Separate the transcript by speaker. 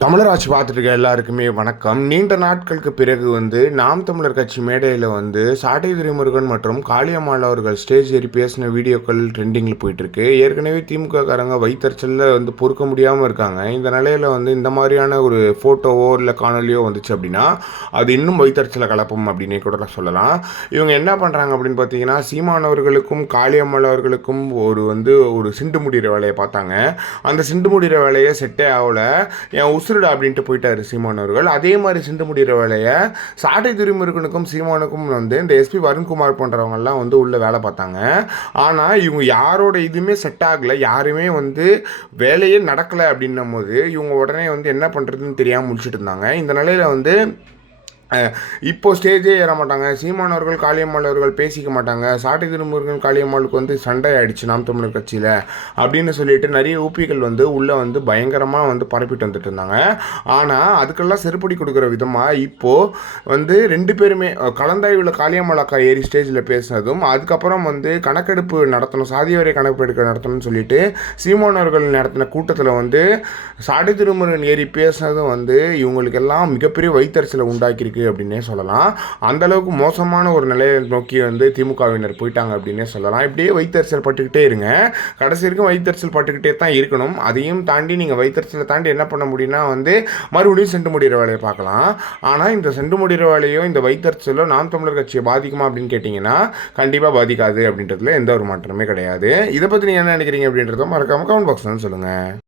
Speaker 1: தமிழராட்சி பார்த்துட்டு இருக்க எல்லாருக்குமே வணக்கம். நீண்ட நாட்களுக்கு பிறகு வந்து நாம் தமிழர் கட்சி மேடையில் வந்து சாட்டை துரைமுருகன் மற்றும் காளியம்மாள் அவர்கள் ஸ்டேஜ் ஏறி பேசின வீடியோக்கள் ட்ரெண்டிங்கில் போயிட்டுருக்கு. ஏற்கனவே திமுக காரங்க வைத்தறிச்சலில் வந்து பொறுக்க முடியாமல் இருக்காங்க. இந்த நிலையில் வந்து இந்த மாதிரியான ஒரு ஃபோட்டோவோ இல்லை காணொலியோ வந்துச்சு அப்படின்னா அது இன்னும் வைத்தறிச்சலை கலப்பும் அப்படின்னே கூட சொல்லலாம். இவங்க என்ன பண்ணுறாங்க அப்படின்னு பார்த்தீங்கன்னா சீமானவர்களுக்கும் காளியம்மாள் அவர்களுக்கும் ஒரு வந்து ஒரு சிண்டு முடிகிற வேலையை பார்த்தாங்க. அந்த சிண்டு முடிகிற வேலையை செட்டே ஆகல. என் உசுருடா அப்படின்ட்டு போயிட்டாரு சீமான் அவர்கள். அதே மாதிரி சிந்து முடிகிற வேலையை சாட்டை துரிமுருகனுக்கும் சீமானுக்கும் வந்து இந்த எஸ்பி வருண்குமார் போன்றவங்கெல்லாம் வந்து உள்ள வேலை பார்த்தாங்க. ஆனால் இவங்க யாரோட இதுவுமே செட் ஆகலை. யாருமே வந்து வேலையே நடக்கலை அப்படின்னும் போது இவங்க உடனே வந்து என்ன பண்ணுறதுன்னு தெரியாமல் முடிச்சுட்டு இருந்தாங்க. இந்த நிலையில் வந்து இப்போ ஸ்டேஜே ஏற மாட்டாங்க. சீமானவர்கள் காளியம்மாள் அவர்கள் பேசிக்க மாட்டாங்க. சாட்டை திருமுருகன் காளியம்மாளுக்கு வந்து சண்டை ஆயிடுச்சு நாம் தமிழர் கட்சியில். அப்படின்னு சொல்லிட்டு நிறைய ஊப்பிகள் வந்து உள்ளே வந்து பயங்கரமாக வந்து பரப்பிட்டு வந்துட்டு இருந்தாங்க. ஆனால் அதுக்கெல்லாம் செருப்படி கொடுக்குற விதமாக இப்போது வந்து ரெண்டு பேருமே கலந்தாய்வில் காளியம்மாள் அக்கா ஏறி ஸ்டேஜில் பேசினதும் அதுக்கப்புறம் வந்து கணக்கெடுப்பு நடத்தணும் சாதிய வரை கணக்கெடுப்பு நடத்தணும்னு சொல்லிட்டு சீமானவர்கள் நடத்தின கூட்டத்தில் வந்து சாடை திருமுருகன் ஏறி பேசினதும் வந்து இவங்களுக்கெல்லாம் மிகப்பெரிய வைத்தறிச்சலை உண்டாக்கியிருக்கு. அப்படின்னே சொல்லலாம். அந்த அளவுக்கு மோசமான ஒரு நிலையை நோக்கி வந்து திமுகவினர் போயிட்டாங்க அப்படின்னே சொல்லலாம். இப்படியே வைத்தறிச்சல் பட்டுக்கிட்டே இருங்க. கடைசி வரைக்கும் வைத்தறிச்சல் பட்டுக்கிட்டே தான் இருக்கணும். அதையும் தாண்டி நீங்கள் வைத்தறிச்சலை தாண்டி என்ன பண்ண முடியும்னா வந்து மறுபடியும் சென்று முடிகிற வேலையை பார்க்கலாம். ஆனால் இந்த சென்று முடிகிற வேலையோ இந்த வைத்தறிச்சலோ நாம் தமிழர் கட்சியை பாதிக்குமா அப்படின்னு கேட்டிங்கன்னா கண்டிப்பாக பாதிக்காது அப்படின்றதுல எந்த ஒரு மாற்றமே கிடையாது. இதை பற்றி நீங்கள் என்ன நினைக்கிறீங்க அப்படின்றத மறக்காமல் கமெண்ட் பாக்ஸ் சொல்லுங்கள்